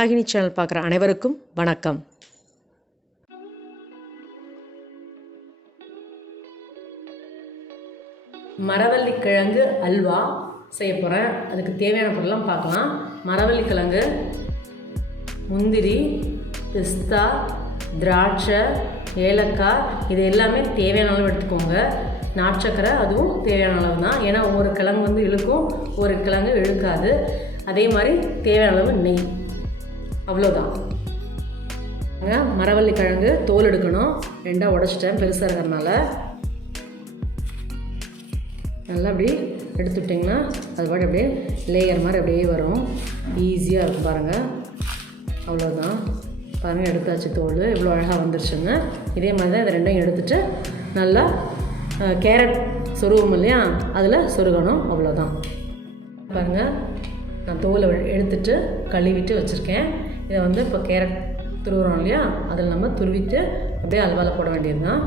Ragini channel பார்க்குற அனைவருக்கும் வணக்கம். மரவள்ளி கிழங்கு அல்வா செய்ய போகிறேன். அதுக்கு தேவையான பொருள்லாம் பார்க்கலாம். மரவள்ளி கிழங்கு, முந்திரி, பிஸ்தா, திராட்சை, ஏலக்காய், இது எல்லாமே தேவையான அளவு எடுத்துக்கோங்க. நாட்சக்கரை அதுவும் தேவையான அளவு தான். ஏன்னா ஒவ்வொரு கிழங்கு வந்து இழுக்கும், ஒரு கிழங்கு இழுக்காது. அதே மாதிரி தேவையான அளவு நெய், அவ்வளோதான். மரவள்ளி கிழங்கு தோல் எடுக்கணும். ரெண்டாக உடச்சிட்டேன் பெருசாக இருக்கிறதுனால. நல்லா அப்படி எடுத்துட்டிங்கன்னா அது பாட்டு அப்படியே லேயர் மாதிரி அப்படியே வரும். ஈஸியாக இருக்கும் பாருங்கள். அவ்வளோதான் பாருங்கள், எடுத்தாச்சு தோல். இவ்வளோ அழகாக வந்துருச்சுங்க. இதே மாதிரி தான் இதை ரெண்டையும் எடுத்துகிட்டு நல்லா கேரட் சொருவோம் இல்லையா, அதில் சொருகணும். அவ்வளோதான் பாருங்கள். நான் தோலை எடுத்துட்டு கழுவிட்டு வச்சுருக்கேன். இதை வந்து இப்போ கேரட் துருவுறோம் இல்லையா, அதில் நம்ம துருவிட்டு அப்படியே அல்வாவில் போட வேண்டியது தான்.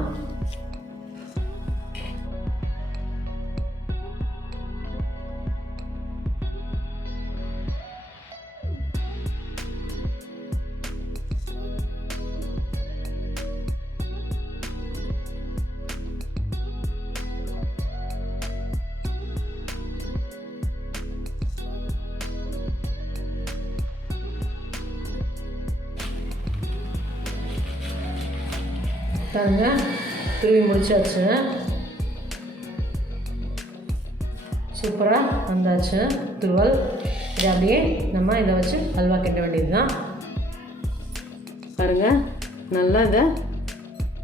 பாருங்க, துருவி முடிச்சாச்சு. சூப்பராக வந்தாச்சு துருவல். இதை அப்படியே நம்ம இதை வச்சு அல்வா கட்ட வேண்டியது தான். பாருங்கள், நல்லா இதை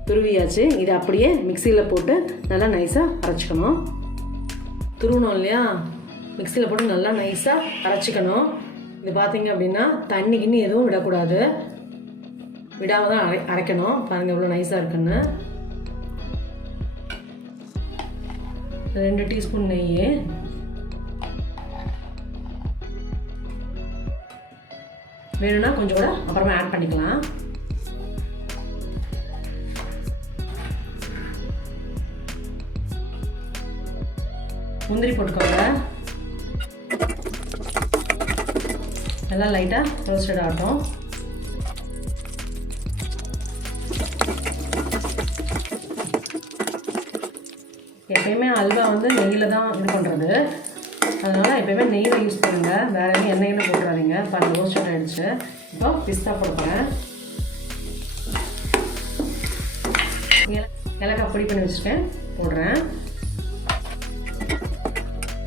துருவியாச்சு. இதை அப்படியே மிக்சியில் போட்டு நல்லா நைஸாக அரைச்சிக்கணும். துருவணும் இல்லையா, மிக்சியில் போட்டு நல்லா நைஸாக அரைச்சிக்கணும். இது பார்த்தீங்க அப்படின்னா தண்ணி கிண்ணி எதுவும் விடக்கூடாது, விடாமல் தான் அரைக்கணும். பாருங்கள் எவ்வளோ நைஸாக இருக்குன்னு. 2 டீஸ்பூன் நெய், வேணும்னா கொஞ்சம் கூட அப்புறமா ஆட் பண்ணிக்கலாம். முந்திரி போட்டுக்கோங்க. எல்லாம் லைட்டாக ரோஸ்டட் ஆகட்டும். எப்பயுமே அல்வா வந்து நெய்யில் தான் இது பண்ணுறது, அதனால் எப்பயுமே நெய்யில் யூஸ் பண்ணுங்கள். வேறு எதுவும் எண்ணெயில் போட்டுறாதீங்க. பாருங்கள் ரோஸ்டட் ஆகிடுச்சு. இப்போ பிஸ்தா போடுறேன். ஏலக்காய் பொடி பண்ணி வச்சுருக்கேன், போடுறேன்.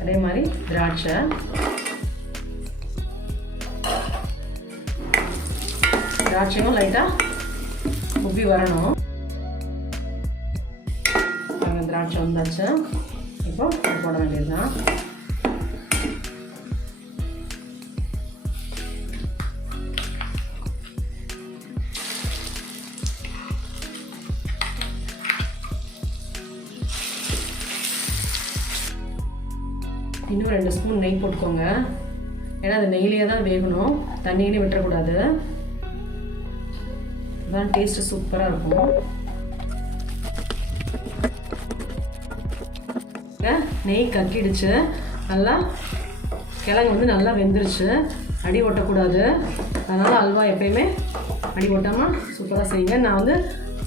அதே மாதிரி திராட்சை, திராட்சையும் லைட்டாக உப்பி வரணும். திராட்சை வந்தாச்சு. இப்போ போட வேண்டியது தான். இன்னும் 2 ஸ்பூன் நெய் போட்டுக்கோங்க. ஏன்னா அது நெய்லேயே தான் வேகணும், தண்ணியிலே விட்டுறக்கூடாது. அதான் டேஸ்ட்டு சூப்பராக இருக்கும். நெய் கக்கிடுச்சு. நல்லா கிழங்கு வந்து நல்லா வெந்துருச்சு. அடி ஒட்டக்கூடாது. அதனால் அல்வா எப்பயுமே அடி ஒட்டாமல் சூப்பராக செய்யுங்க. நான் வந்து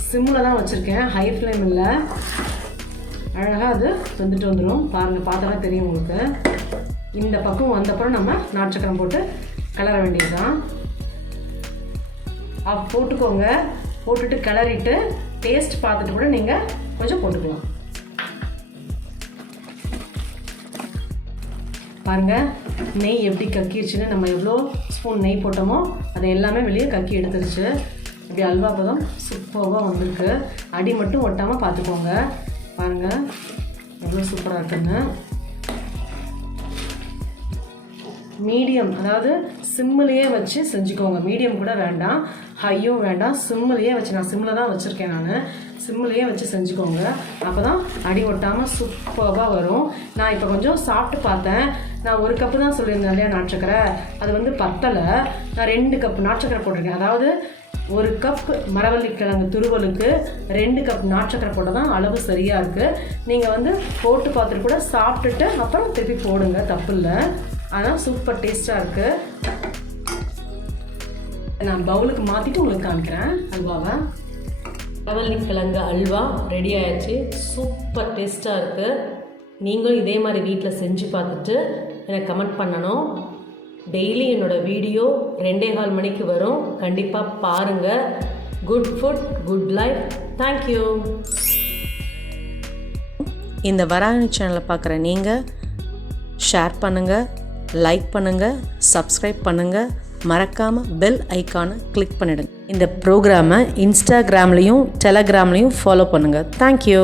சிம்மில் தான் வச்சுருக்கேன், ஹை ஃப்ளேம் இல்லை. அழகாக அது வெந்துட்டு வந்துடும். பாருங்கள், பார்த்தாலே தெரியும் உங்களுக்கு. இந்த பக்கம் வந்தப்பறம் நம்ம நாட்டுச்சக்கரம் போட்டு கிளற வேண்டியது தான். போட்டுக்கோங்க. போட்டுட்டு கிளறிட்டு டேஸ்ட் பார்த்துட்டு கூட நீங்கள் கொஞ்சம் போட்டுக்கலாம். பாருங்கள், நெய் எப்படி கக்கிடுச்சுன்னு. நம்ம எவ்வளோ ஸ்பூன் நெய் போட்டோமோ அதை எல்லாமே வெளியே கக்கி எடுத்துருச்சு. இப்படி அல்வா பதம் சூப்பராக வந்திருக்கு. அடி மட்டும் ஒட்டாமல் பார்த்துக்கோங்க. பாருங்கள் எவ்வளோ சூப்பராக இருக்குன்னு. மீடியம், அதாவது சிம்மிலேயே வச்சு செஞ்சுக்கோங்க. மீடியம் கூட வேண்டாம், ஹையும் வேண்டாம், சிம்மிலேயே வச்சு. நான் சிம்மில் தான் வச்சுருக்கேன். நான் சிம்மிலேயே வச்சு செஞ்சுக்கோங்க. அப்போ தான் அடி ஒட்டாமல் சூப்பராக வரும். நான் இப்போ கொஞ்சம் சாப்பிட்டு பார்த்தேன். நான் 1 கப்பு தான் சொல்லியிருந்தேன் இல்லையா நாட்டுச்சக்கரை, அது வந்து பத்தலை. நான் 2 கப்பு நாட்டுச்சக்கரை போட்டிருக்கேன். அதாவது 1 கப் மரவள்ளி கிழங்கு துருவலுக்கு 2 கப் நாட்டுச்சக்கரை போட்டால் தான் அளவு சரியாக இருக்குது. நீங்கள் வந்து போட்டு பார்த்துட்டு கூட சாப்பிட்டுட்டு அப்புறம் திருப்பி போடுங்க, தப்பு இல்லை. ஆனால் சூப்பர் டேஸ்ட்டாக இருக்குது. நான் பவுலுக்கு மாற்றிட்டு உங்களுக்கு காமிக்கிறேன் அல்வாவை. மரவள்ளி கிழங்கு அல்வா ரெடி ஆயிடுச்சு. சூப்பர் டேஸ்ட்டாக இருக்குது. நீங்களும் இதே மாதிரி வீட்டில் செஞ்சு பார்த்துட்டு எனக்கு கமெண்ட் பண்ணணும். டெய்லி என்னோடய வீடியோ 2:15 மணிக்கு வரும். கண்டிப்பாக பாருங்கள். Good food good life. Thank you. இந்த வராணி சேனலை பார்க்குற நீங்கள் ஷேர் பண்ணுங்கள், லைக் பண்ணுங்கள், சப்ஸ்கிரைப் பண்ணுங்கள். மறக்காமல் பெல் ஐக்கானை கிளிக் பண்ணிடுங்க. இந்த ப்ரோக்ராமை இன்ஸ்டாகிராம்லேயும் டெலகிராம்லேயும் ஃபாலோ பண்ணுங்கள். தேங்க்யூ.